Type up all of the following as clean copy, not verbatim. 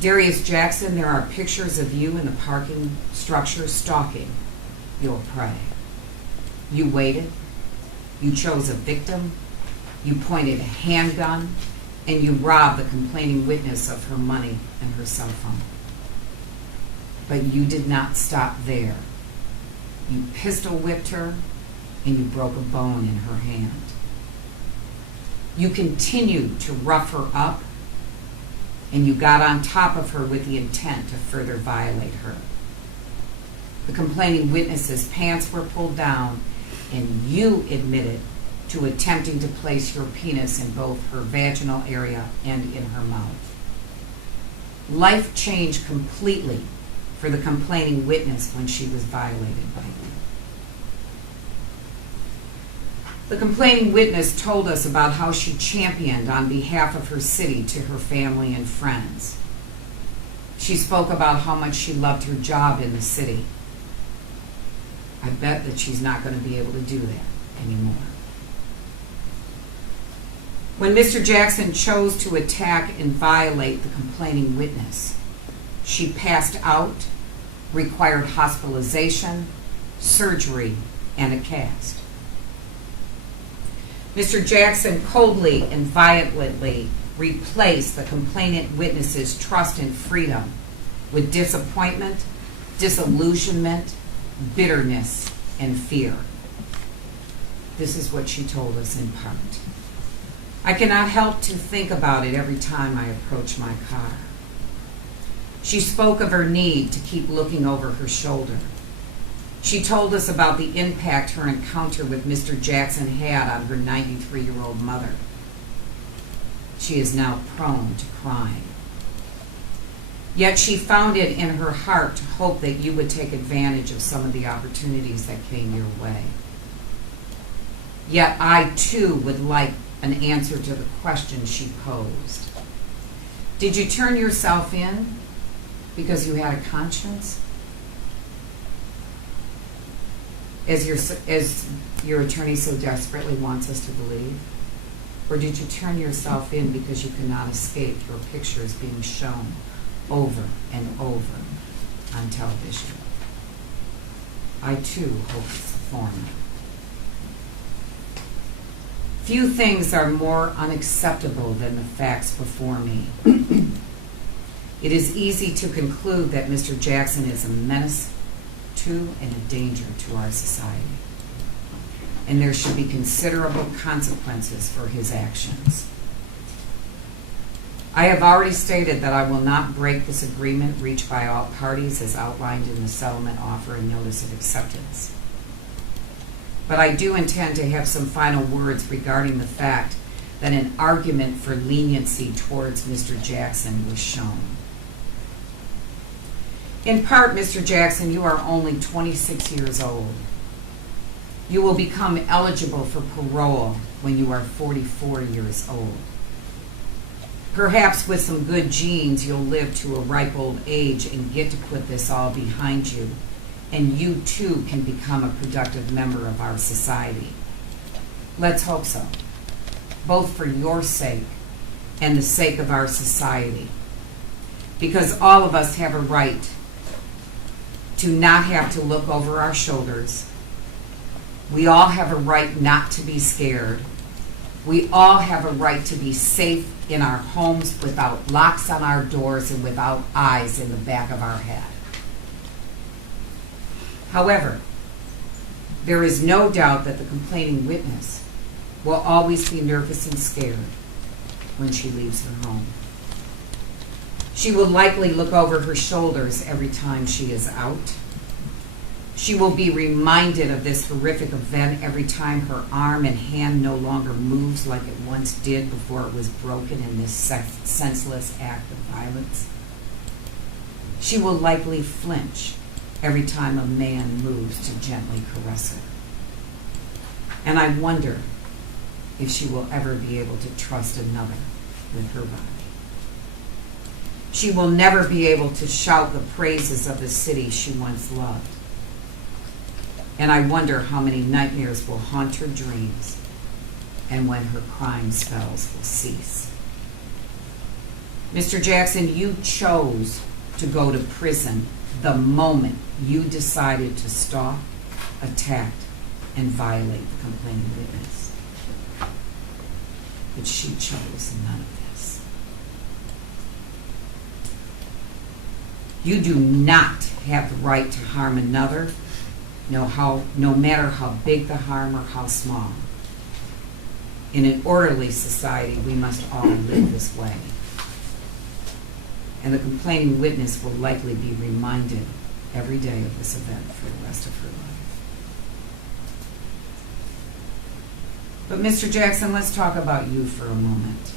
Darius Jackson, there are pictures of you in the parking structure stalking your prey. You waited. You chose a victim. You pointed a handgun, and you robbed the complaining witness of her money and her cell phone. But you did not stop there. You pistol whipped her, and you broke a bone in her hand. You continued to rough her up, and you got on top of her with the intent to further violate her. The complaining witness's pants were pulled down, and you admitted to attempting to place your penis in both her vaginal area and in her mouth. Life changed completely for the complaining witness when she was violated by you. The complaining witness told us about how she championed on behalf of her city to her family and friends. She spoke about how much she loved her job in the city. I bet that she's not going to be able to do that anymore. When Mr. Jackson chose to attack and violate the complaining witness, she passed out, required hospitalization, surgery, and a cast. Mr. Jackson coldly and violently replaced the complainant witness's trust and freedom with disappointment, disillusionment, bitterness, and fear. This is what she told us in part. I cannot help to think about it every time I approach my car. She spoke of her need to keep looking over her shoulder. She told us about the impact her encounter with Mr. Jackson had on her 93-year-old mother. She is now prone to crime. Yet she found it in her heart to hope that you would take advantage of some of the opportunities that came your way. Yet I, too, would like an answer to the question she posed. Did you turn yourself in because you had a conscience? As your attorney so desperately wants us to believe? Or did you turn yourself in because you could not escape your pictures being shown over and over on television? I too hope it's the former. Few things are more unacceptable than the facts before me. It is easy to conclude that Mr. Jackson is a menace to and a danger to our society, and there should be considerable consequences for his actions. I have already stated that I will not break this agreement reached by all parties as outlined in the settlement offer and notice of acceptance. But I do intend to have some final words regarding the fact that an argument for leniency towards Mr. Jackson was shown. In part, Mr. Jackson, you are only 26 years old. You will become eligible for parole when you are 44 years old. Perhaps with some good genes, you'll live to a ripe old age and get to put this all behind you, and you too can become a productive member of our society. Let's hope so, both for your sake and the sake of our society, because all of us have a right to not have to look over our shoulders. We all have a right not to be scared. We all have a right to be safe in our homes without locks on our doors and without eyes in the back of our head. However, there is no doubt that the complaining witness will always be nervous and scared when she leaves her home. She will likely look over her shoulders every time she is out. She will be reminded of this horrific event every time her arm and hand no longer moves like it once did before it was broken in this senseless act of violence. She will likely flinch every time a man moves to gently caress her. And I wonder if she will ever be able to trust another with her body. She will never be able to shout the praises of the city she once loved. And I wonder how many nightmares will haunt her dreams and when her crime spells will cease. Mr. Jackson, you chose to go to prison the moment you decided to stalk, attack, and violate the complaining witness. But she chose none of this. You do not have the right to harm another, no matter how big the harm or how small. In an orderly society, we must all live this way. And the complaining witness will likely be reminded every day of this event for the rest of her life. But Mr. Jackson, let's talk about you for a moment.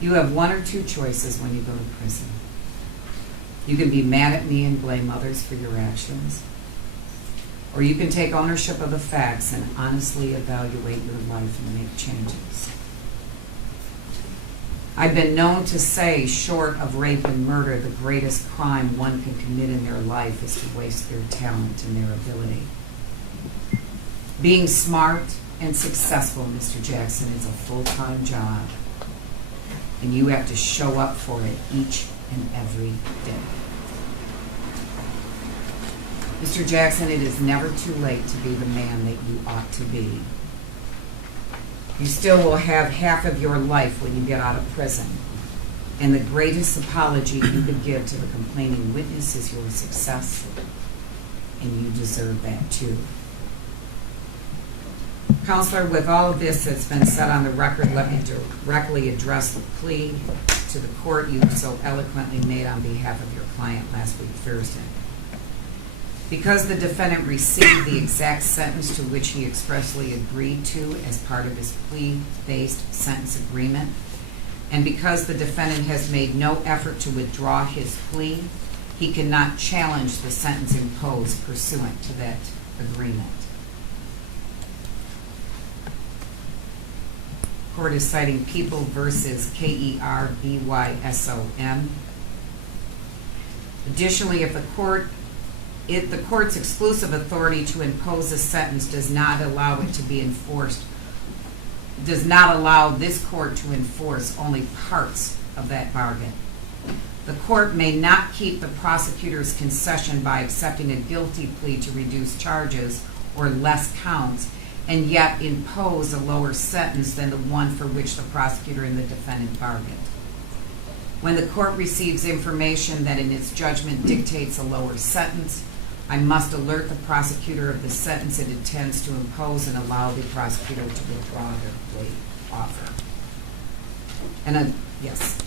You have one or two choices when you go to prison. You can be mad at me and blame others for your actions, or you can take ownership of the facts and honestly evaluate your life and make changes. I've been known to say, short of rape and murder, the greatest crime one can commit in their life is to waste their talent and their ability. Being smart and successful, Mr. Jackson, is a full-time job, and you have to show up for it each and every day. Mr. Jackson, it is never too late to be the man that you ought to be. You still will have half of your life when you get out of prison, and the greatest apology you could give to the complaining witness is your success, and you deserve that too. Counselor, with all of this that's been said on the record, let me directly address the plea to the court you so eloquently made on behalf of your client last week, Thursday. Because the defendant received the exact sentence to which he expressly agreed to as part of his plea-based sentence agreement, and because the defendant has made no effort to withdraw his plea, he cannot challenge the sentence imposed pursuant to that agreement. Court is citing People versus KERBYSOM. Additionally, if the court's exclusive authority to impose a sentence does not allow it to be enforced, does not allow this court to enforce only parts of that bargain. The court may not keep the prosecutor's concession by accepting a guilty plea to reduce charges or less counts, and yet impose a lower sentence than the one for which the prosecutor and the defendant bargained. When the court receives information that in its judgment dictates a lower sentence, I must alert the prosecutor of the sentence it intends to impose and allow the prosecutor to withdraw their plea offer. Yes.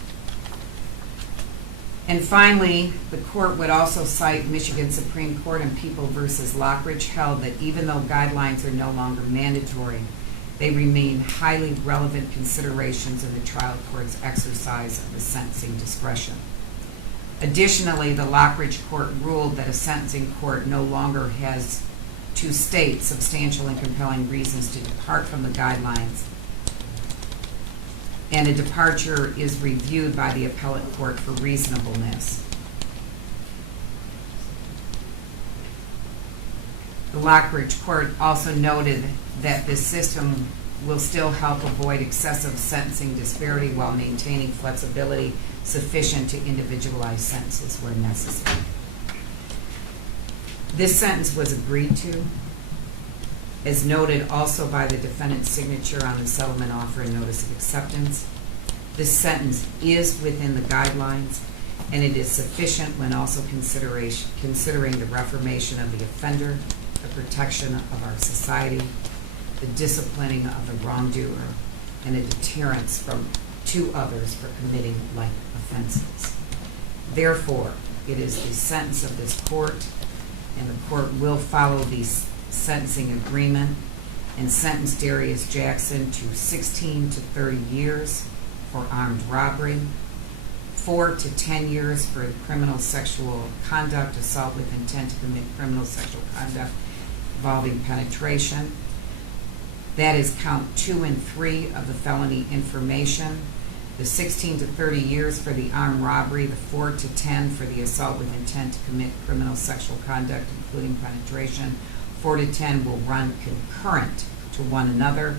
And finally, the court would also cite Michigan Supreme Court in People versus Lockridge held that even though guidelines are no longer mandatory, they remain highly relevant considerations in the trial court's exercise of the sentencing discretion. Additionally, the Lockridge court ruled that a sentencing court no longer has to state substantial and compelling reasons to depart from the guidelines, and a departure is reviewed by the appellate court for reasonableness. The Lockridge court also noted that this system will still help avoid excessive sentencing disparity while maintaining flexibility sufficient to individualize sentences where necessary. This sentence was agreed to, as noted also by the defendant's signature on the settlement offer and notice of acceptance. This sentence is within the guidelines, and it is sufficient when also considering the reformation of the offender, the protection of our society, the disciplining of the wrongdoer, and a deterrence to others for committing like offenses. Therefore, it is the sentence of this court, and the court will follow the sentencing agreement and sentence Darius Jackson to 16 to 30 years for armed robbery, 4 to 10 years for criminal sexual conduct, assault with intent to commit criminal sexual conduct involving penetration. That is count 2 and 3 of the felony information. The 16 to 30 years for the armed robbery, the 4 to 10 for the assault with intent to commit criminal sexual conduct, including penetration. 4 to 10 will run concurrent to one another.